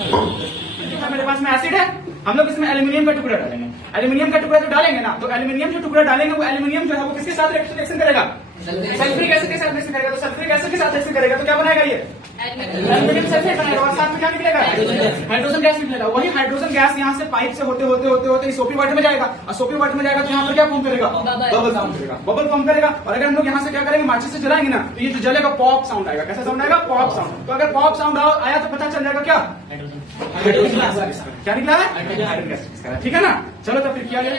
मेरे पास में एसिड है, हम लोग इसमें एल्यूमिनियम का टुकड़ा डालेंगे। एल्यूमिनियम का टुकड़ा जो डालेंगे ना, तो एल्यूमिनियम जो टुकड़ा डालेंगे वो एल्यूमिनियम जो है वो किसके साथ रिएक्शन करेगा? सल्फ्यूरिक एसिड के साथ रिएक्शन करेगा। तो सल्फ्यूरिक एसिड के साथ रिएक्शन करेगा तो क्या बनाएगा? ये एल्यूमिनियम सल्फेट बनाएगा और साथ में क्या निकलेगा? हाइड्रोजन गैस निकलेगा। वही हाइड्रोजन गैस यहाँ से पाइप से होते होते होते होते सोपी वाटर में जाएगा और सोपी वाटर में जाएगा तो यहाँ पर क्या फॉर्म करेगा? बबल फॉर्म करेगा। बबल फॉर्म करेगा और अगर हम लोग यहाँ से क्या करेंगे? माचिस से जलाएंगे ना, तो ये जो जलेगा पॉप साउंड आएगा। कैसा साउंड आएगा? Pop sound. तो अगर पॉप साउंड आया तो पता चल जाएगा क्या? Hydrogen gas. क्या निकला है? Hydrogen gas. ठीक है ना? चलो तो फिर किया जाए।